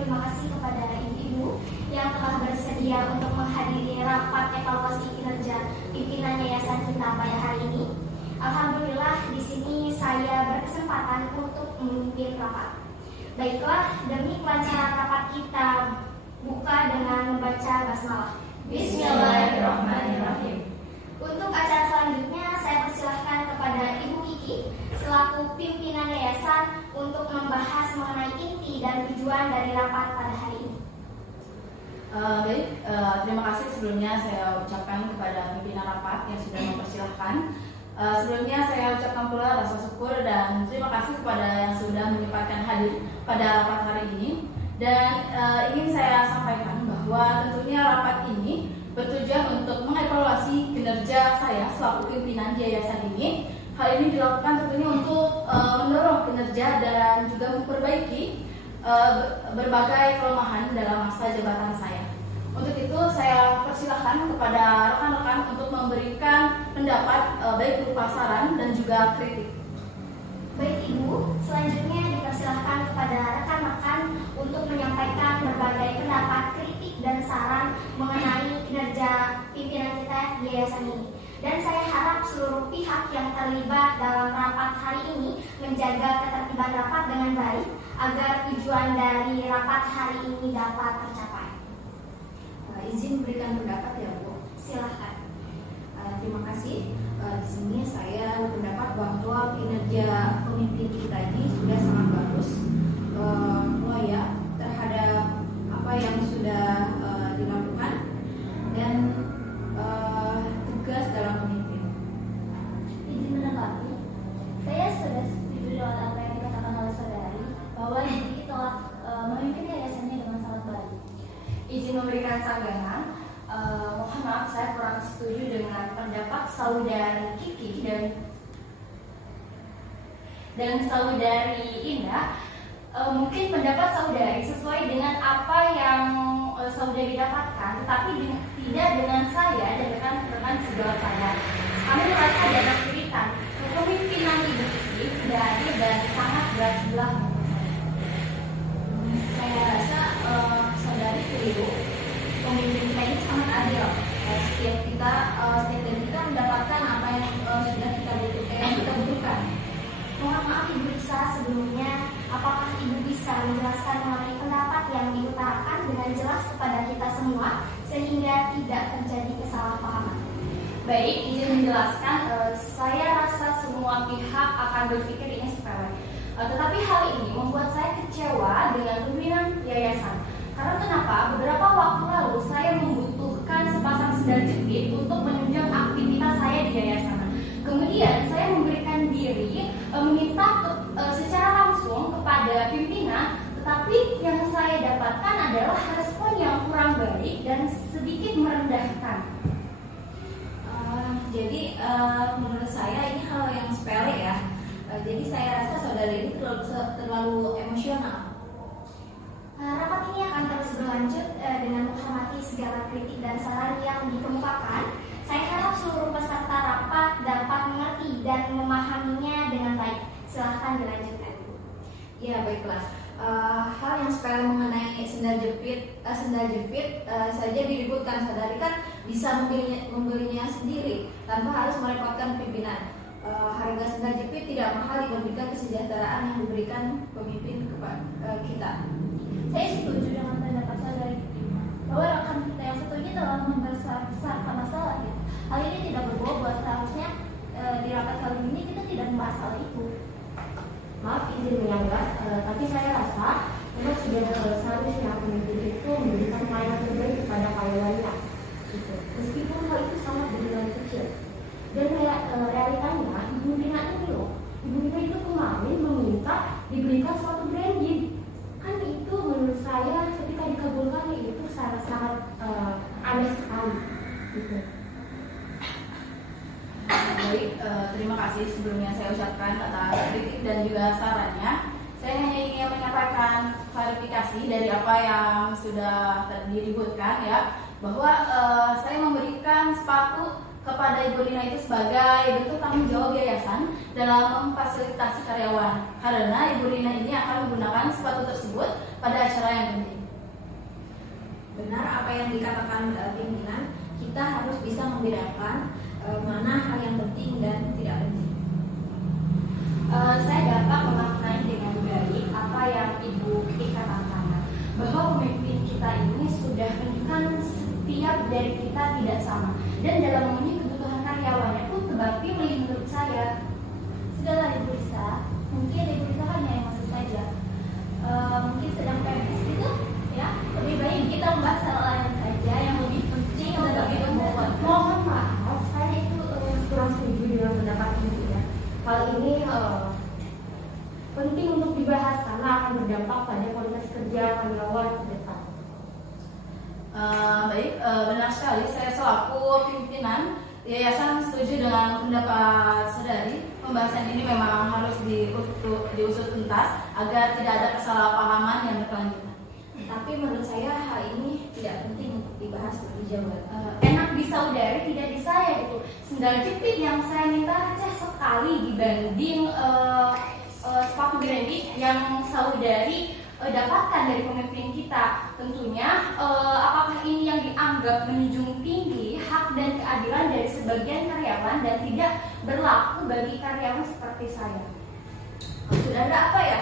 terima kasih kepada ibu-ibu yang telah bersedia untuk menghadiri rapat evaluasi kinerja pimpinan Yayasan kita pada hari ini. Alhamdulillah di sini saya berkesempatan untuk memimpin rapat. Baiklah, demi kelancaran rapat kita buka dengan membaca basmalah. Bismillahirrahmanirrahim. Untuk acara selanjutnya saya persilahkan kepada Ibu Kiki selaku pimpinan yayasan untuk membahas mengenai inti dan tujuan dari rapat pada hari ini. Terima kasih sebelumnya saya ucapkan kepada pimpinan rapat yang sudah mempersilahkan. Sebelumnya saya ucapkan pula rasa syukur dan terima kasih kepada yang sudah menyempatkan hadir pada rapat hari ini. Dan ingin saya sampaikan bahwa tentunya rapat ini bertujuan untuk mengevaluasi kinerja saya selaku pimpinan di yayasan ini. Hal ini dilakukan tentunya untuk mendorong kinerja dan juga memperbaiki berbagai kelemahan dalam masa jabatan saya. Untuk itu saya persilahkan kepada rekan-rekan untuk memberikan pendapat baik berupa saran dan juga kritik. Baik Ibu, selanjutnya dipersilahkan kepada rekan-rekan untuk menyampaikan berbagai pendapat, kritik, dan saran mengenai kinerja pimpinan kita di yayasan ini. Dan saya harap seluruh pihak yang terlibat dalam rapat hari ini menjaga ketertiban rapat dengan baik agar tujuan dari rapat hari ini dapat tercapai. Izin memberikan pendapat ya Bu. Silahkan. Terima kasih. Di sini saya berpendapat bahwa kinerja pemimpin kita ini sudah sangat bagus, loyal terhadap apa yang sudah dilakukan dan tugas dalam memimpin. Izin menanggapi, saya sudah setuju dengan apa yang dikatakan oleh saudari bahwa Ibu telah memimpin yayasannya dengan sangat baik. Izin memberikan sanggahan. Mohon maaf saya kurang setuju dengan pendapat saudari Kiki dan saudari Indah. Mungkin pendapat saudari sesuai dengan apa yang saudari dapatkan, tetapi tidak dengan saya dan rekan-rekan sejawat saya. Kami merasa dalam kesulitan kepemimpinan Ibu Kiki tidak adil dan sangat berat sebelah. Saya rasa saudari keliru. Pemimpin kita ini sangat adil. Setiap dari kita mendapatkan apa yang sudah kita butuhkan. Mohon maaf Ibu Risa, sebelumnya apakah Ibu bisa menjelaskan mengenai pendapat yang diutarakan dengan jelas kepada kita semua sehingga tidak terjadi kesalahpahaman? Baik, izin menjelaskan. Saya rasa semua pihak akan berpikir ini sepele. Tetapi hal ini membuat saya kecewa dengan pimpinan yayasan. Karena kenapa? Beberapa waktu lalu saya membutuhkan sepasang sendal jepit untuk menunjang aktivitas saya di yayasan. Kemudian saya memberikan diri meminta secara langsung kepada pimpinan, tetapi yang saya dapatkan adalah respon yang kurang baik dan sedikit merendahkan. Jadi menurut saya ini hal yang sepele ya. Jadi saya rasa saudari ini terlalu emosional. Rapat ini akan terus berlanjut dengan menghormati segala kritik dan saran yang dikemukakan. Saya harap seluruh peserta rapat dapat mengerti dan memahaminya dengan baik. Silahkan dilanjutkan. Ya baiklah. Hal yang sepele mengenai sendal jepit saja diributkan. Saudari kan bisa membelinya sendiri tanpa harus merepotkan pimpinan. Harga sendal jepit tidak mahal dibandingkan kesejahteraan yang diberikan pemimpin kepada kita. Saya setuju dengan pendapat saudari bahwa rekan kita yang satu ini telah membesarkan masalahnya. Hal ini tidak berbobot, seharusnya di rapat kali ini kita tidak membahas hal itu. Maaf izin menyanggah, tapi saya rasa memang sudah seharusnya pemimpin itu memberikan pelayanan terbaik kepada karyawannya. Gitu. Meskipun hal itu sangat berjalan kecil. Dan realitanya Ibu Rina ini loh, Ibu Rina itu kemarin meminta diberikan suatu branding. Kan itu menurut saya ketika dikabulkan itu sangat aneh sekali. Gitu. Baik, terima kasih sebelumnya saya ucapkan atas kritik dan juga sarannya. Saya hanya ingin menyampaikan klarifikasi dari apa yang sudah diributkan ya, bahwa saya memberikan sepatu kepada Ibu Rina itu sebagai bentuk tanggung jawab yayasan dalam memfasilitasi karyawan, karena Ibu Rina ini akan menggunakan sepatu tersebut pada acara yang penting. apa yang dikatakan pimpinan, kita harus bisa membedakan mana hal yang penting dan tidak penting. Saya dapat memaknai dengan baik apa yang Ibu Kiki katakan, bahwa pemimpin kita ini sudah menunjukkan setiap dari kita tidak sama, dan dalam memenuhi kebutuhan karyawannya pun tebang pilih menurut saya. Sudahlah Ibu Risa, mungkin Ibu Risa hanya yang masuk saja. Mungkin sedang PMS gitu, ya. Lebih baik kita membahas hal lain saja yang lebih penting dan lebih memuat. Mohon maaf, saya itu kurang setuju dengan pendapat Ibu ya. Hal ini penting untuk dibahas karena akan berdampak pada kualitas kerja karyawan ke depan. Baik, benar sekali. Saya selaku pimpinan yayasan setuju dengan pendapat saudari. Pembahasan ini memang harus diusut tuntas agar tidak ada kesalahpahaman yang berkelanjutan. Tapi menurut saya hal ini tidak penting untuk dibahas lebih jauh. Enak di saudari, tidak di saya gitu. Sendal jepit yang saya minta receh sekali dibanding sepatu branding yang saudari dapatkan dari pemimpin kita. Tentunya apakah ini yang dianggap menjunjung tinggi hak dan keadilan dari sebagian karyawan dan tidak berlaku bagi karyawan seperti saya? Sudah ada apa ya?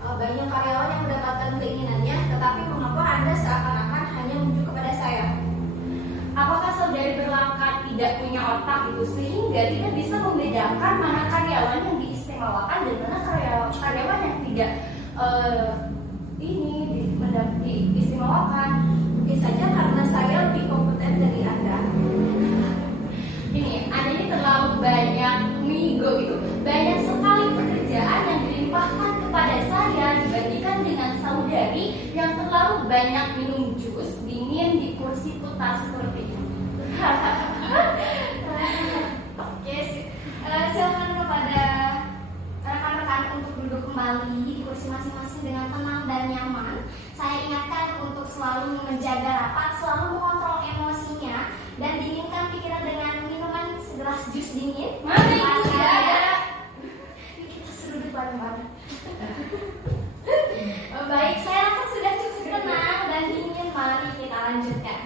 Banyak karyawan yang mendapatkan keinginannya, tetapi mengapa Anda seakan-akan hanya menunjuk kepada saya? Apakah saudari berlangkah tidak punya otak itu sehingga tidak bisa membedakan mana karyawan yang diistimewakan dan mana karyawan yang tidak diistimewakan? Mungkin saja karena saya lebih kompeten dari Anda. Ini Anda ini terlalu banyak migo gitu. Banyak sekali pekerjaan yang dilimpahkan kepada saya dibandingkan dengan saudari yang terlalu banyak minum jus dingin di kursi putar seperti ini. Oke, silakan kepada rekan-rekan untuk duduk kembali di kursi masing-masing dengan tenang dan nyaman. Saya ingatkan untuk selalu menjaga rapat, selalu mengontrol emosinya, dan dinginkan pikiran dengan minuman segelas jus dingin. Mari Ibu, tidak ada. Kita suruh duduk bareng-bareng. Baik, saya rasa sudah cukup tenang dan dingin. Mari kita lanjutkan.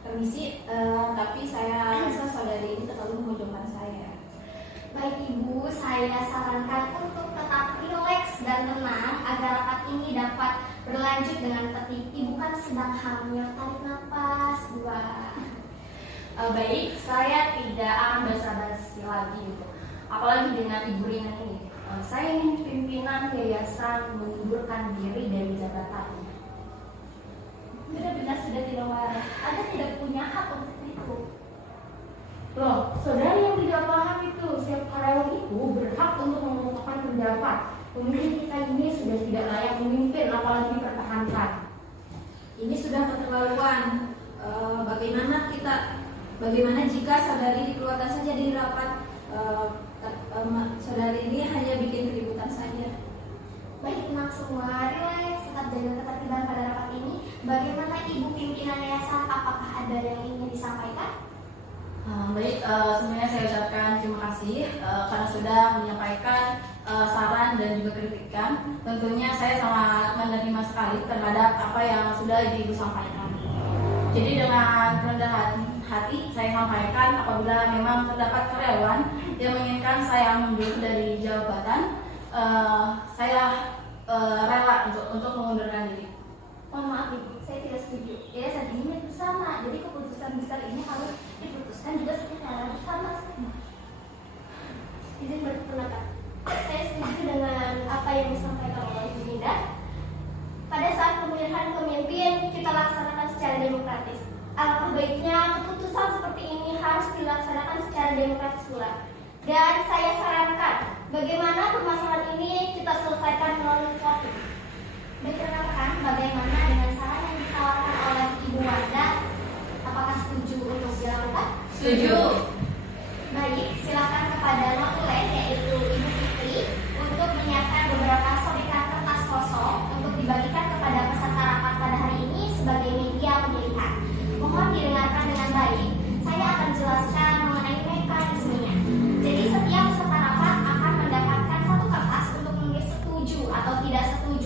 Permisi, tapi saya rasa saudari ini terlalu memojokkan saya. Baik Ibu, saya sarankan untuk tetap rileks dan tenang agar rapat ini dapat berlanjut dengan tertib. Ibu kan sedang hamil, tarik nafas, buat. Baik, saya tidak akan basa-basi lagi gitu. Apalagi dengan Ibu Rina ini. Saya ingin pimpinan yayasan mengundurkan diri dari jabatannya. Benar-benar sudah tidak waras. Anda tidak punya hak untuk itu. Loh, saudari yang tidak paham itu, setiap karyawan itu berhak untuk mengungkapkan pendapat. Pemimpin kita ini sudah tidak layak memimpin, apalagi dipertahankan. Ini sudah keterlaluan. Bagaimana jika saudari dikeluarkan saja dari rapat? Saudari ini hanya bikin keributan saja. Baik, tenang semua, relax, tetap jaga ketertiban pada rapat ini. Bagaimana Ibu pimpinan yayasan? Apakah ada yang ingin disampaikan? Baik, sebenarnya saya ucapkan terima kasih karena sudah menyampaikan saran dan juga kritikan. Tentunya saya sangat menerima sekali terhadap apa yang sudah Ibu sampaikan. Jadi dengan kerendahan hati saya sampaikan apabila memang terdapat karyawan yang menginginkan saya mundur dari jabatan, saya rela untuk mengundurkan diri. Mohon maaf Ibu, saya tidak setuju. Yayasan ini bersama, jadi keputusan besar ini harus diputuskan juga secara bersama. Izin berpendapat. Saya setuju dengan apa yang disampaikan oleh Ibu Ninda. Pada saat pemilihan pemimpin kita laksanakan secara demokratis. Alangkah baiknya keputusan seperti ini harus dilaksanakan secara demokratis pula. Dan saya sarankan bagaimana permasalahan ini kita selesaikan melalui voting. Baik rekan-rekan, bagaimana dengan saran yang ditawarkan oleh Ibu Wanda? Apakah setuju untuk dilakukan? Setuju. Baik, silakan kepada notulen yaitu Ibu Fitri untuk menyiapkan beberapa sobekan kertas kosong untuk dibagikan kepada peserta rapat pada hari ini sebagai media pemilihan. Mohon didengarkan dengan baik. Saya akan jelaskan mengenai mekanismenya. Jadi setiap peserta rapat akan mendapatkan satu kertas untuk menulis setuju atau tidak setuju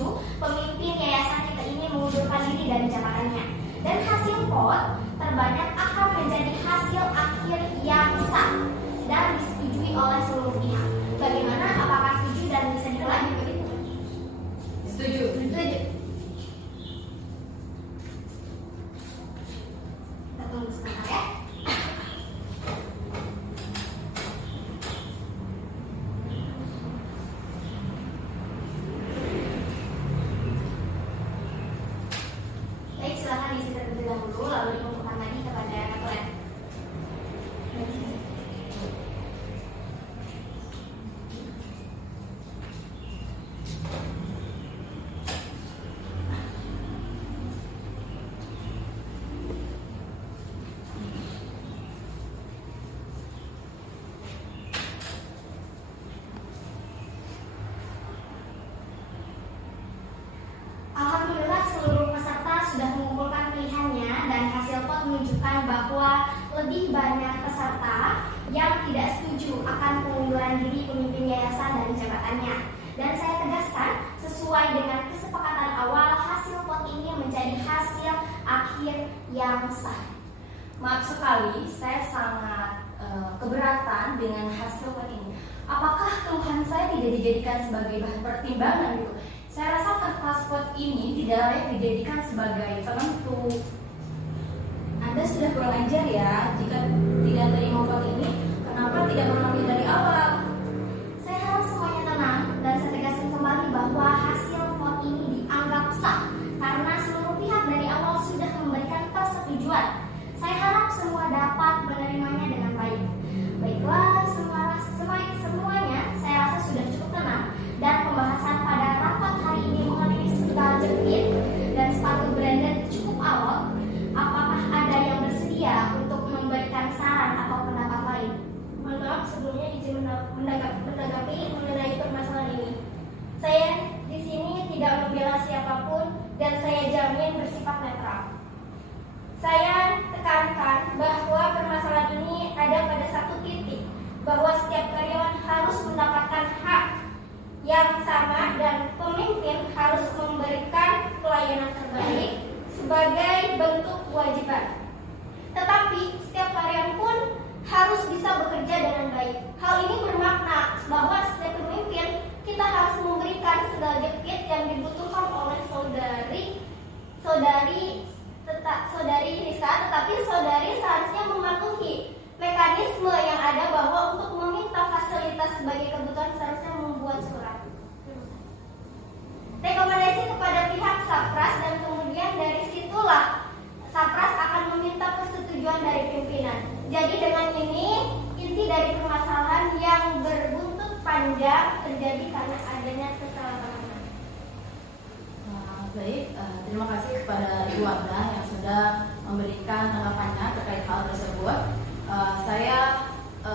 bahwa lebih banyak peserta yang tidak setuju akan pengunduran diri pemimpin yayasan dari jabatannya. Dan saya tegaskan, sesuai dengan kesepakatan awal, hasil vote ini menjadi hasil akhir yang sah. Maaf sekali, saya sangat keberatan dengan hasil vote ini. Apakah keluhan saya tidak dijadikan sebagai bahan pertimbangan gitu? Saya rasa kertas vote ini tidak layak dijadikan sebagai penentu. Anda sudah kurang ajar ya. Jika tidak terima vote ini, kenapa tidak mengambil dari awal? Saya harap semuanya tenang dan saya tegaskan kembali bahwa hasil vote ini dianggap sah karena seluruh pihak dari awal sudah memberikan persetujuan. Saya harap semua dapat menerimanya dengan baik. Baiklah, semuanya saya rasa sudah cukup tenang dan pembahasan pada rapat hari ini mengenai sendal jepit dan sepatu branded cukup awal. Apakah ada yang bersedia untuk memberikan saran atau pendapat lain? Mohon maaf, sebelumnya izin menanggapi mengenai permasalahan ini. Saya di sini tidak membela siapapun dan saya jamin bersifat netral. Saya tekankan bahwa permasalahan ini ada pada satu titik, bahwa setiap karyawan harus mendapatkan hak yang sama dan pemimpin harus memberikan pelayanan terbaik sebagai bentuk kewajiban. Tetapi setiap karyawan pun harus bisa bekerja dengan baik. Hal ini bermakna bahwa setiap pemimpin kita harus memberikan sendal jepit yang dibutuhkan oleh saudari Risa, tetapi saudari seharusnya mematuhi mekanisme yang ada bahwa untuk meminta fasilitas sebagai kebutuhan seharusnya membuat surat rekomendasi kepada pihak Sapras dan kemudian dari situlah Sapras akan meminta persetujuan dari pimpinan. Jadi dengan ini inti dari permasalahan yang berbuntut panjang terjadi karena adanya kesalahpahaman. Baik, terima kasih kepada Ibu Wanda yang sudah memberikan tanggapannya terkait hal tersebut. Saya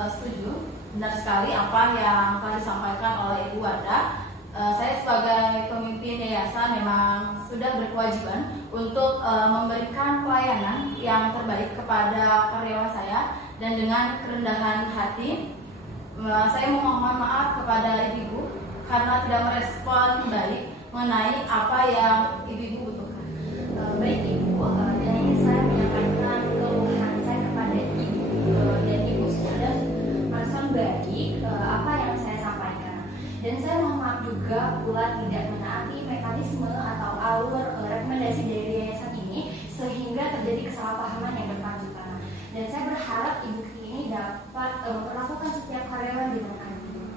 setuju benar sekali apa yang telah disampaikan oleh Ibu Wanda. Saya sebagai pemimpin yayasan memang sudah berkewajiban untuk memberikan pelayanan yang terbaik kepada karyawan saya, dan dengan kerendahan hati saya memohon maaf kepada ibu karena tidak merespon baik mengenai apa yang ibu butuhkan. Baik Ibu, dan ini saya menyampaikan keluhan saya kepada Ibu, dan Ibu sudah merespon baik apa yang saya sampaikan. Dan saya mohon maaf juga pula tidak menaati mekanisme atau alur rekomendasi dari yayasan ini sehingga terjadi kesalahpahaman yang berkelanjutan. Dan saya berharap Ibu ini dapat memperlakukan setiap karyawan dengan adil.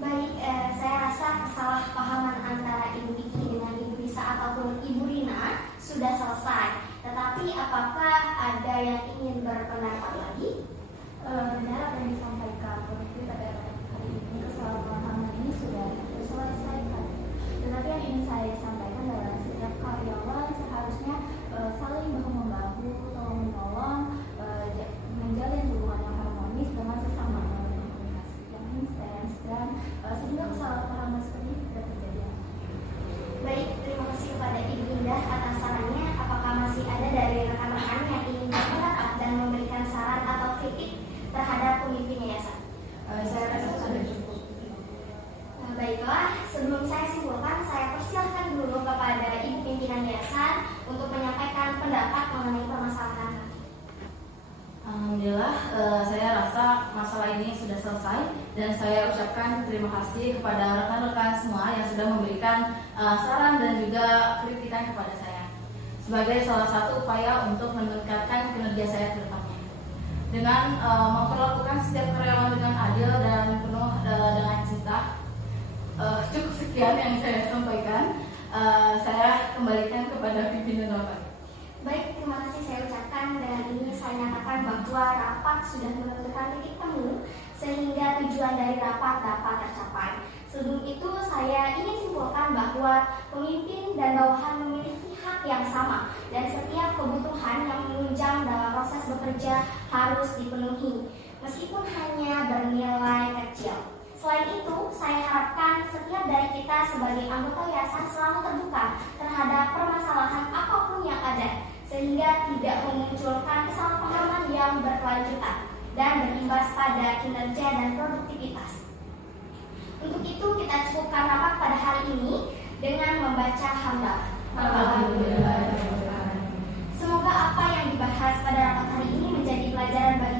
Baik, saya rasa kesalahpahaman antara Ibu Vicky dengan Ibu Risa ataupun Ibu Rina sudah selesai. Tetapi apakah ada yang ingin berpendapat lagi? Benar apa yang disampaikan pemimpin pada hari ini, kesalahpahaman ini sudah diselesaikan. Tetapi yang ingin saya sampaikan adalah setiap karyawan seharusnya saling bahu-membahu, tolong-menolong, menjalin hubungan yang harmonis dengan sesama melalui komunikasi yang intens dan sehingga kesalahpahaman seperti ini tidak terjadi. Baik, terima kasih kepada Ibu Indah atas sarannya. Apakah masih ada dari rekan-rekan yang ingin berpendapat dan memberikan saran atau kritik terhadap pemimpin yayasan? Saya rasa sudah cukup. Baiklah, sebelum saya simpulkan, saya persilahkan dulu kepada Ibu pimpinan yayasan untuk menyampaikan pendapat mengenai permasalahan. Alhamdulillah, saya rasa masalah ini sudah selesai dan saya ucapkan terima kasih kepada rekan-rekan semua yang sudah memberikan saran dan juga kritikan kepada saya sebagai salah satu upaya untuk meningkatkan kinerja saya ke depannya. Dengan memperlakukan setiap karyawan dengan adil dan penuh dengan cinta. Cukup sekian yang saya sampaikan. Saya kembalikan kepada pimpinan rapat. Baik, terima kasih saya ucapkan. Dengan ini saya nyatakan bahwa rapat sudah menentukan titik temu sehingga tujuan dari rapat dapat tercapai. Sebelum itu saya ingin simpulkan bahwa pemimpin dan bawahan memiliki hak yang sama dan setiap kebutuhan yang menunjang dalam proses bekerja harus dipenuhi meskipun hanya bernilai kecil. Selain itu, saya harapkan setiap dari kita sebagai anggota yayasan selalu terbuka terhadap permasalahan apapun yang ada, sehingga tidak memunculkan kesalahan yang berkelanjutan dan berimbas pada kinerja dan produktivitas. Untuk itu kita cukupkan rapat pada hari ini dengan membaca hamdalah. Alhamdulillah. Semoga apa yang dibahas pada rapat hari ini menjadi pelajaran bagi